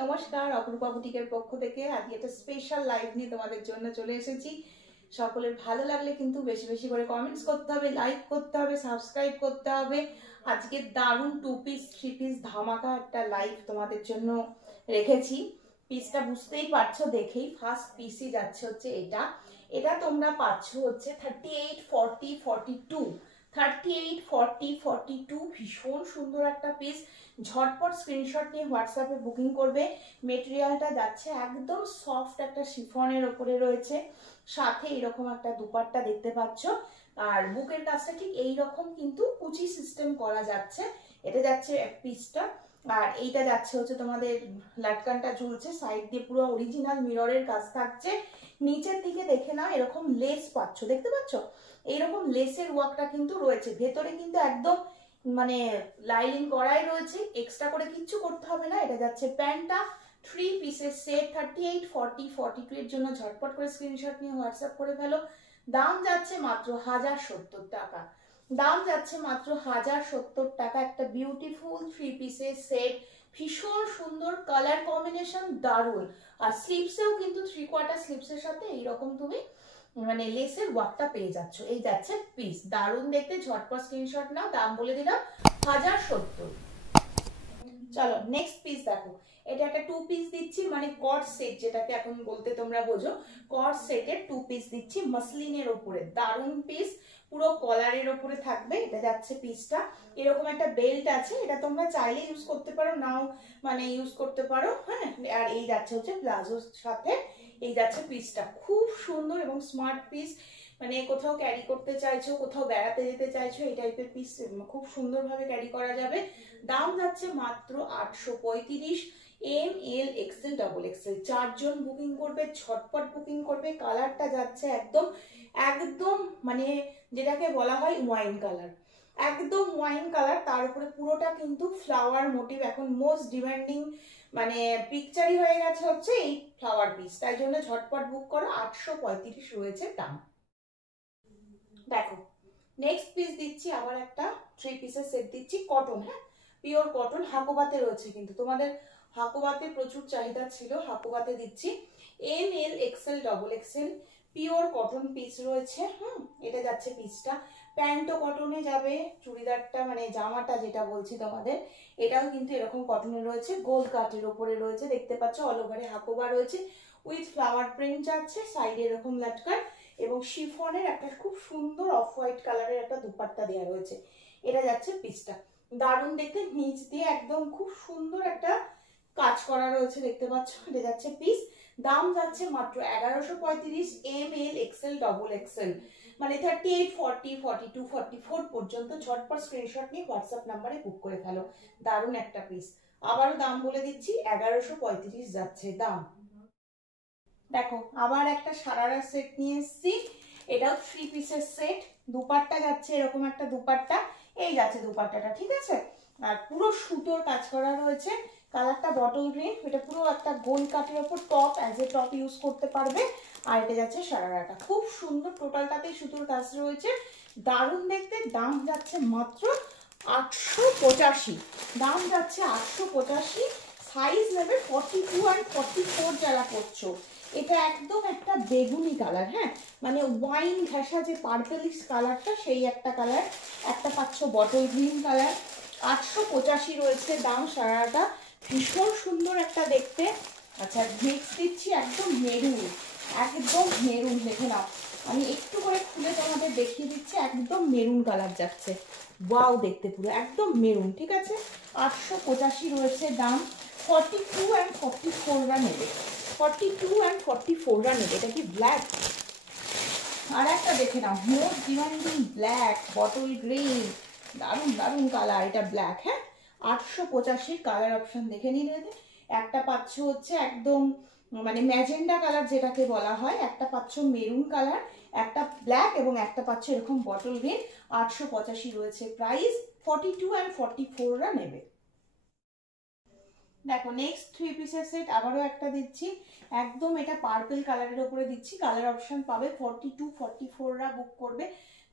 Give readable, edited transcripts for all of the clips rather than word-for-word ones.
নমস্কার, অপরূপা বুটিকের পক্ষ থেকে আজকে একটা স্পেশাল লাইভ নিয়ে তোমাদের জন্য চলে এসেছি। সকলের ভালো লাগলে কিন্তু বেশি বেশি করে কমেন্টস করতে হবে, লাইক করতে হবে, সাবস্ক্রাইব করতে হবে। আজকে দারুণ 2 পিস 3 পিস ধামাকা একটা লাইভ তোমাদের জন্য রেখেছি। পিসটা বুঝতেই পারছো দেখেই, ফার্স্ট পিসই যাচ্ছে হচ্ছে এটা। এটা তোমরা পাচ্ছ হচ্ছে 38, 40, 42, 38, 40, 42। ভীষণ সুন্দর একটা পিস। ঝটপট স্ক্রিনশট নিয়ে হোয়াটসঅ্যাপে বুকিং করবে। মেটেরিয়ালটা যাচ্ছে একদম সফট একটা শিফনের ওপরে রয়েছে, সাথে এরকম একটা দুপাট্টা দেখতে পাচ্ছ। আর বুকের কাজটা ঠিক এইরকম কিন্তু কুচি সিস্টেম করা যাচ্ছে। এটা যাচ্ছে এক পিসটা। আর এইটা যাচ্ছে হচ্ছে তোমাদের লাটকানটা ঝুলছে সাইড দিয়ে, পুরো অরিজিনাল মিররের কাজ থাকছে। নিচের দিকে দেখে নাও, এরকম লেস পাচ্ছ, দেখতে পাচ্ছ এইরকম লেসের ওয়ার্কটা কিন্তু রয়েছে। ভেতরে কিন্তু একদম মানে লাইলিং করাই রয়েছে, এক্সট্রা করে কিচ্ছু করতে হবে না। এটা যাচ্ছে প্যান্টটা, 3 পিসের সেট। 38, 40, 42 এর জন্য ঝটপট করে স্ক্রিনশট নিয়ে হোয়াটসঅ্যাপ করে ফেলো। দাম যাচ্ছে মাত্র 1070 টাকা। দাম যাচ্ছে মাত্র 1070 টাকা। একটা বিউটিফুল 3 পিসের সেট, ভীষণ সুন্দর কালার কম্বিনেশন, দারুণ। আর স্লিপসেও কিন্তু 3/4 স্লিপসের সাথে এইরকম তুমি মানে লেসের ওয়ার্কটা পেয়ে যাচ্ছ। এই যাচ্ছে পিস, দারুণ দেখতে। ঝটপট স্ক্রিনশট নাও, দাম বলে দিলাম 1070। চলো নেক্সট পিস দেখো। এটা একটা 2 পিস দিচ্ছি, মানে কট সেট যেটাকে এখন বলতে তোমরা বোঝো। কট সেটের 2 পিস দিচ্ছি মাসলিনের ওপরে, দারুণ পিস। পুরো কলারের ওপরে থাকবে। এটা যাচ্ছে পিসটা, এরকম একটা বেল্ট আছে, এটা তোমরা চাইলে ইউজ করতে পারো, নাও মানে ইউজ করতে পারো, হ্যাঁ। আর এই যাচ্ছে হচ্ছে প্লাজোর সাথে। এই যাচ্ছে পিসটা, খুব সুন্দর এবং স্মার্ট পিস। মানে কোথাও ক্যারি করতে চাইছো, কোথাও বেড়াতে যেতে চাইছো, এই টাইপের পিস খুব সুন্দরভাবে ক্যারি করা যাবে। দাম যাচ্ছে মাত্র 835। M, L, XL, double XL 4 জন বুকিং করবে, ঝটপট বুকিং করবে। কালারটা যাচ্ছে একদম একদম মানে যেটাকে বলা হয় ওয়াইন কালার, একদম ওয়াইন কালার। তার উপরে পুরোটা কিন্তু ফ্লাওয়ার মোটিভ, এখন মোস্ট ডিমান্ডিং মানে পিকচারই হয়ে গেছে হচ্ছে এই ফ্লাওয়ার পিস। তাই জন্য ঝটপট বুক করো, 835 রয়েছে দাম। দেখো নেক্সট পিস দিচ্ছি, আবার একটা 3 পিসের সেট দিচ্ছি, কটন, হ্যাঁ, পিওর কটন। হাকোবাতে রয়েছে কিন্তু তোমাদের, হাকোবাতে প্রচুর চাহিদা ছিল, হাকোবাতে দিচ্ছি। M, L, XL, double XL, pure cotton piece রয়েছে। এটা যাচ্ছে পিসটা, প্যান্টও কটনে যাবে, চুড়িদারটা মানে জামাটা যেটা বলছি তোমাদের, এটাও কিন্তু এরকম কটনে রয়েছে, গোল কাটের ওপরে রয়েছে, দেখতে পাচ্ছ। অল ওভারে হাকোবা রয়েছে, উইথ ফ্লাওয়ার প্রিন্ট যাচ্ছে, সাইডে এরকম লাটকান এবং শিফনের একটা খুব সুন্দর অফ হোয়াইট কালারের একটা দুপাট্টা দেওয়া রয়েছে। এটা যাচ্ছে পিসটা, দারুণ দেখতে। নিচ দিয়ে একদম খুব সুন্দর একটা কাজ করা রয়েছে, দেখতে পাচ্ছ। এটা যাচ্ছে পিস, দাম যাচ্ছে মাত্র 1135। M, L, XL, double Excel, মানে 38, 40, 42, 44 পর্যন্ত। ঝটপট স্ক্রিনশট নিয়ে হোয়াটসঅ্যাপ নাম্বারে বুক করে ফেলো। দারুণ একটা পিস, আবারও দাম বলে দিচ্ছি, 1135 যাচ্ছে দাম। দেখো আবার একটা সারারা সেট নিয়ে এসেছি, এটাও 3 পিসের সেট। দুপাট্টা যাচ্ছে এরকম একটা দুপাট্টা, এই যাচ্ছে দুপাট্টাটা, ঠিক আছে। আর পুরো সুতোর কাজ করা রয়েছে, কালারটা বটল গ্রিন। এটা পুরো একটা গোল কাটের ওপর top, as a top use করতে পারবে। আর এটা যাচ্ছে সারারাটা, খুব সুন্দর, টোটালটাতেই সুতোর কাজ রয়েছে, দারুণ দেখতে। দাম যাচ্ছে মাত্র 885। দাম যাচ্ছে 885। সাইজ নেবে 42 আর 44 যারা করছো। এটা একদম একটা বেগুনি কালার, হ্যাঁ, মানে ওয়াইন ঘেঁষা যে পার্পলিশ কালারটা, সেই একটা কালার। একটা পাচ্ছ বটল গ্রিন কালার, 885 রয়েছে দাম সারাটা। ভীষণ সুন্দর একটা দেখতে। আচ্ছা নেক্সট দিচ্ছি একদম মেরুন, একদম মেরুন, দেখে নাও, আমি একটু করে খুলে তোমাদের দেখিয়ে দিচ্ছি। একদম মেরুন কালার যাচ্ছে, ওয়াও দেখতে, পুরো একদম মেরুন, ঠিক আছে। 885 রয়েছে দাম। 42 অ্যান্ড 44রা নেবে, 42 অ্যান্ড 44রা নেবে। এটা কি ব্ল্যাক? আর একটা দেখে নাও, most demanding black, bottle green, দারুণ দারুণ কালার। এটা ব্ল্যাক, হ্যাঁ, 885 কালার অপশন দেখে নিলে। একটা পাচ্ছ হচ্ছে একদম মানে ম্যাজেন্ডা কালার যেটাকে বলা হয়, একটা পাচ্ছ মেরুন কালার, একটা ব্ল্যাক, এবং একটা পাচ্ছ এরকম বটল গ্রিন। 885 রয়েছে প্রাইস। 42 অ্যান্ড 44রা নেবে। দেখো নেক্সট 3 পিসের সেট আবারও একটা দিচ্ছি, একদম এটা পার্পল কালারের উপরে দিচ্ছি। কালার অপশন পাবে, 42, 44রা বুক করবে।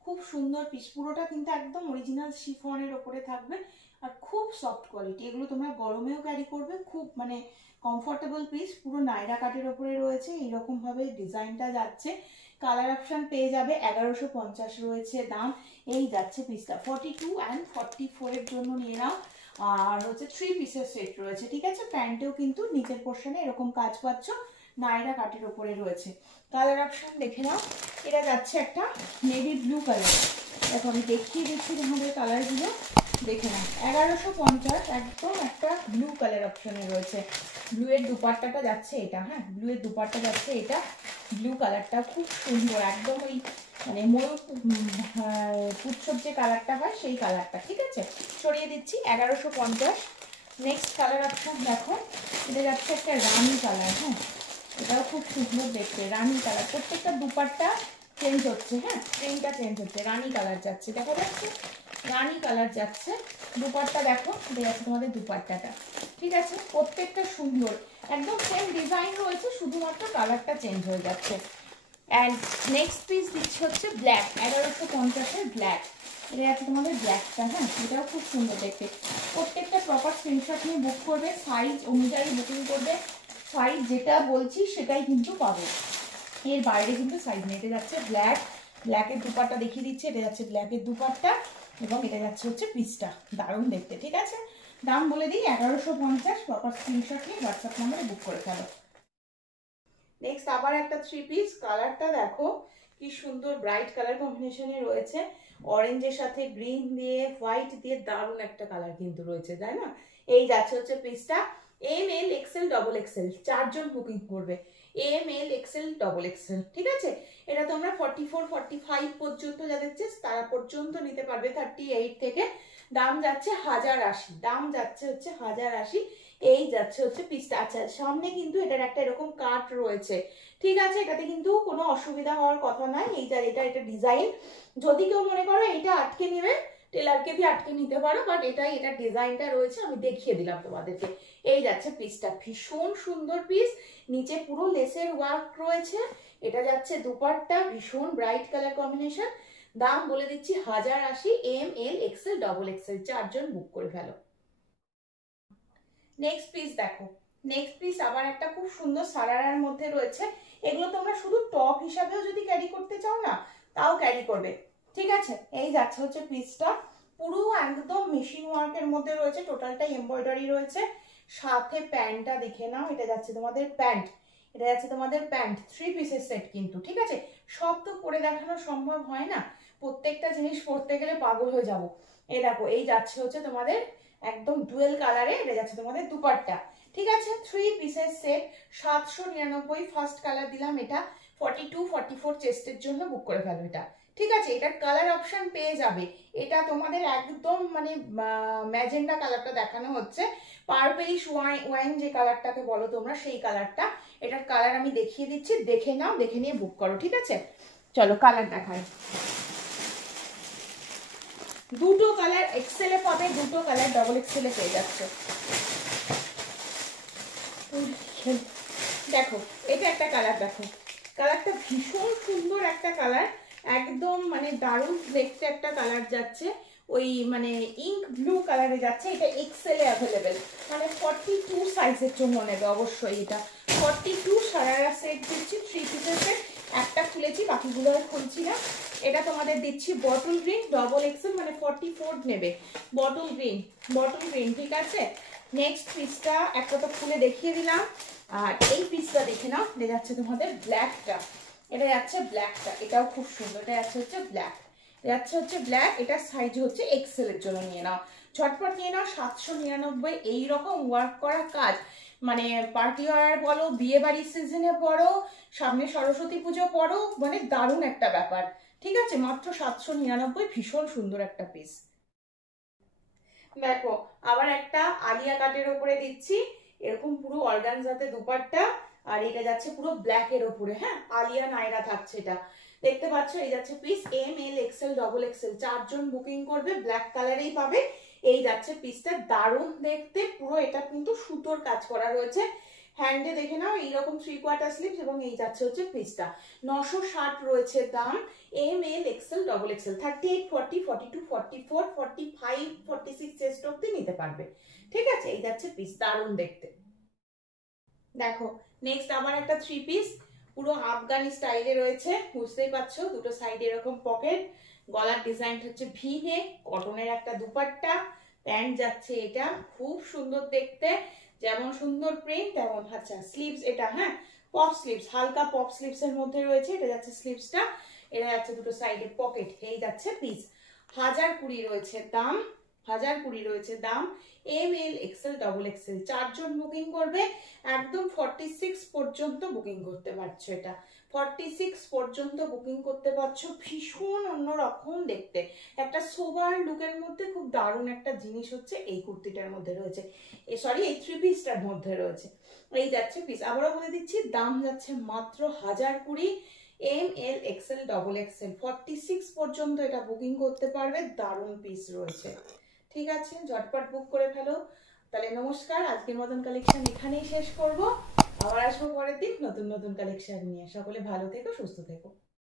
খুব সুন্দর পিস, পুরোটা কিন্তু একদম অরিজিনাল শিফনের ওপরে থাকবে, আর খুব সফট কোয়ালিটি। এগুলো তোমরা গরমেও ক্যারি করবে, খুব মানে কমফোর্টেবল পিস, পুরো নাইরা কাটের ওপরে রয়েছে, এইরকম ভাবে ডিজাইনটা যাচ্ছে। কালার অপশন পেয়ে যাবে, 1150 রয়েছে দাম। এই যাচ্ছে পিসটা 42 অ্যান্ড 44 এর জন্য নিয়ে নাও। আর হচ্ছে 3 পিসের সেট রয়েছে, ঠিক আছে। প্যান্টেও কিন্তু নিচের পোর্শনে এরকম কাজ পাচ্ছ, নাইরা কাটের ওপরে রয়েছে। কালার অপশন দেখে নাও, এটা যাচ্ছে একটা নেভি ব্লু কালার। দেখো আমি দেখিয়ে দিচ্ছি তোমাদের কালারগুলো, দেখে নাও। 1150, একদম একটা ব্লু কালার অপশনে রয়েছে। ব্লু এর দুপাট্টাটা যাচ্ছে এটা, হ্যাঁ ব্লু এর দুপাট্টা যাচ্ছে এটা। ব্লু কালারটা খুব সুন্দর, একদম ওই মানে ময়ূর পুচ্ছর যে কালারটা হয় সেই কালারটা, ঠিক আছে। সরিয়ে দিচ্ছি, 1150। নেক্সট কালার অপশন দেখো, এটা যাচ্ছে একটা রানি কালার, হ্যাঁ এটাও খুব সুন্দর দেখতে, রানি কালার। প্রত্যেকটা দুপাট্টা চেঞ্জ হচ্ছে, হ্যাঁ প্রিন্টটা চেঞ্জ হচ্ছে। রানি কালার যাচ্ছে, দেখা যাচ্ছে রানি কালার যাচ্ছে। দুপাট্টা দেখো, এটা যাচ্ছে তোমাদের দুপাট্টাটা, ঠিক আছে। প্রত্যেকটা সুন্দর, একদম সেম ডিজাইন রয়েছে, শুধুমাত্র কালারটা চেঞ্জ হয়ে যাচ্ছে। অ্যান্ড নেক্সট পিস দিচ্ছে হচ্ছে ব্ল্যাক, 1150-এর ব্ল্যাক। এটা যাচ্ছে তোমাদের ব্ল্যাকটা, হ্যাঁ এটাও খুব সুন্দর দেখতে। প্রত্যেকটা প্রপার স্ক্রিনশট নিয়ে বুক করবে, সাইজ অনুযায়ী বুকিং করবে। সাইজ যেটা বলছি সেটাই কিন্তু পাবে, এর বাইরে কিন্তু সাইজ নেই। এটা যাচ্ছে ব্ল্যাক, ব্ল্যাকের দুপাট্টা দেখিয়ে দিচ্ছে, এটা যাচ্ছে ব্ল্যাকের দুপাট্টা এবং এটা যাচ্ছে হচ্ছে পিসটা, দারুণ দেখতে, ঠিক আছে। দাম বলে দিই 1150, প্রপার স্ক্রিনশট নিয়ে হোয়াটসঅ্যাপ নাম্বারে বুক করে ফেলো। নেক্সট আবার একটা 3 পিস, কালারটা দেখো কি সুন্দর, ব্রাইট কালার কম্বিনেশনে রয়েছে। অরেঞ্জের সাথে গ্রিন দিয়ে হোয়াইট দিয়ে দারুণ একটা কালার কিন্তু রয়েছে, তাই না। এই যাচ্ছে হচ্ছে পিসটা। M L XL double XL 4 জন বুকিং করবে, M L XL double XL, ঠিক আছে। এটা তোমরা 44 45 পর্যন্ত যাদের চেয়ে তারা পর্যন্ত নিতে পারবে, 38 থেকে। দাম যাচ্ছে 1080, দাম যাচ্ছে হচ্ছে 1080। এই যাচ্ছে হচ্ছে পিসটা। আচ্ছা সামনে কিন্তু এটার একটা এরকম কাট রয়েছে, ঠিক আছে। এটাতে কিন্তু কোনো অসুবিধা হওয়ার কথা নয়, এটা ডিজাইন। যদি কেউ মনে করো এটা আটকে নেবে, টেলারকে দিয়ে আটকে নিতে পারো, বাট এটা ডিজাইনটা রয়েছে, আমি দেখিয়ে দিলাম তোমাদেরকে। এই যাচ্ছে পিসটা, ভীষণ সুন্দর পিস, নিচে পুরো লেসের ওয়ার্ক রয়েছে। এটা যাচ্ছে দুপাট্টা, ভীষণ ব্রাইট কালার কম্বিনেশন। দাম বলে দিচ্ছি 1080, M L XL double XL 4 জন বুক করে ফেলো। নেক্সট পিস দেখো, নেক্সট পিস আবার একটা খুব সুন্দর সারারার মধ্যে রয়েছে। এগুলো তোমরা শুধু টপ হিসাবেও যদি ক্যারি করতে চাও না, তাও ক্যারি করবে, ঠিক আছে। এই যাচ্ছে হচ্ছে পিসটা, পুরো একদম মেশিন ওয়ার্কের মধ্যে রয়েছে, টোটালটাই এমব্রয়ডারি রয়েছে। সাথে প্যান্টটা দেখে নাও, এটা যাচ্ছে তোমাদের প্যান্ট, এটা যাচ্ছে তোমাদের প্যান্ট। 3 পিসের সেট কিন্তু, ঠিক আছে। সব তো পরে দেখানো সম্ভব হয় না, প্রত্যেকটা জিনিস পরতে গেলে পাগল হয়ে যাব। এই দেখো, এই যাচ্ছে হচ্ছে তোমাদের একদম ডুয়েল কালারে, এটা যাচ্ছে তোমাদের দুপাট্টা, ঠিক আছে। 3 পিসের সেট, 799। ফার্স্ট কালার দিলাম এটা, 42 44 চেস্টের জন্য বুক করে ফেলো এটা, ঠিক আছে। এটার কালার অপশন পেয়ে যাবে, এটা তোমাদের একদম মানে ম্যাজেন্ডা কালারটা দেখানো হচ্ছে, পার্পলিশ ওয়াইন যে কালারটাকে বলো তোমরা, সেই কালারটা। এটার কালার আমি দেখিয়ে দিচ্ছি, দেখে নাও, দেখে নিয়ে বুক করো, ঠিক আছে। চলো কালার দেখাই। দুটো কালার এক্সেলে পাবে, দুটো কালার ডবল এক্সেলে পেয়ে যাচ্ছে। দেখো এটা একটা কালার, দেখো কালারটা ভীষণ সুন্দর একটা কালার, একদম মানে দারুণ দেখতে একটা কালার যাচ্ছে, ওই মানে ইঙ্ক ব্লু কালারে যাচ্ছে। এটা এক্সেলে অ্যাভেলেবেল, মানে 42 সাইজের জন্য নেবে অবশ্যই। এটা 42 সারারা সেট দিচ্ছি, 3 পিসের সেট। একটা খুলেছি, বাকিগুলো আর খুলছি না। এটা তোমাদের দিচ্ছি বটল গ্রিন ডবল এক্সেল, মানে 44 নেবে, বটল গ্রিন, বটল গ্রিন, ঠিক আছে। নেক্সট পিসটা একটা তো খুলে দেখিয়ে দিলাম, আর এই পিসটা দেখে নাও, এটা যাচ্ছে তোমাদের ব্ল্যাকটা, এটা যাচ্ছে ব্ল্যাকটা, এটাও খুব সুন্দর। এটা যাচ্ছে হচ্ছে ব্ল্যাক, এটা যাচ্ছে হচ্ছে ব্ল্যাক। এটার সাইজ হচ্ছে এক্সেল এর জন্য নিয়ে নাও, ঝটপট নিয়ে নাও। 799। এইরকম ওয়ার্ক করা কাজ, মানে পার্টি ওয়ার বলো, বিয়ে বাড়ির সিজনে পড়ো, সামনে সরস্বতী পুজো পড়ো, মানে দারুণ একটা ব্যাপার, ঠিক আছে। মাত্র 799, ভীষণ সুন্দর একটা পিস। দেখো আবার একটা আলিয়া কাটের ওপরে দিচ্ছি, এরকম পুরো অর্গানজাতে দুপাট্টা, আর এটা যাচ্ছে পুরো ব্ল্যাক এর ওপরে, হ্যাঁ আলিয়া নাইরা থাকছে এটা, দেখতে পাচ্ছ। এই যাচ্ছে piece, M L XL double XL 4 জন বুকিং করবে, ব্ল্যাক কালারেই পাবে। এই যাচ্ছে পিসটা, দারুণ দেখতে, পুরো এটা কিন্তু সুতোর কাজ করা রয়েছে। হ্যান্ডে দেখে নাও, এইরকম 3/4 স্লিভস, এবং এই যাচ্ছে হচ্ছে পিসটা। 960 রয়েছে দাম, M L XL double XL, 38 40 42 44 45 46 chest অব্দি নিতে পারবে, ঠিক আছে। এই যাচ্ছে পিস, দারুণ দেখতে। দেখো নেক্সট আবার একটা 3 পিস, পুরো আফগানি স্টাইলে রয়েছে, বুঝতেই পারছো, দুটো সাইডে এরকম পকেট, গলার ডিজাইন হচ্ছে ভি নেক, কটনের একটা দুপাট্টা, প্যান্ট যাচ্ছে এটা, খুব সুন্দর দেখতে, যেমন সুন্দর প্রিন্ট তেমন। আচ্ছা স্লিভস এটা, হ্যাঁ পপ স্লিভস, হালকা পপ স্লিভস এর মধ্যে রয়েছে, এটা যাচ্ছে স্লিভসটা, এটা যাচ্ছে দুটো সাইডে পকেট, এই যাচ্ছে পিস। 1020 রয়েছে দাম, 1020 রয়েছে দাম। M L XL double XL 4 জন বুকিং করবে, একদম 46 পর্যন্ত বুকিং করতে পারছো, এটা 46 পর্যন্ত বুকিং করতে পারছো। ভীষণ অন্যরকম দেখতে, একটা সোবার লুকের মধ্যে খুব দারুণ একটা জিনিস হচ্ছে এই কুর্তিটার মধ্যে রয়েছে, সরি এই 3 পিসটার মধ্যে রয়েছে। এই যাচ্ছে পিস, আবারও বলে দিচ্ছি দাম যাচ্ছে মাত্র 1020। M L XL double XL 46 পর্যন্ত এটা বুকিং করতে পারবে, দারুণ পিস রয়েছে। ঠিক আছে, ঝটপট বুক করে ফেলো। তাহলে নমস্কার, আজকের মতন কালেকশন এখানেই শেষ করব, আবার আসবো পরের দিন নতুন নতুন কালেকশন নিয়ে। সকলে ভালো থেকো, সুস্থ থেকো।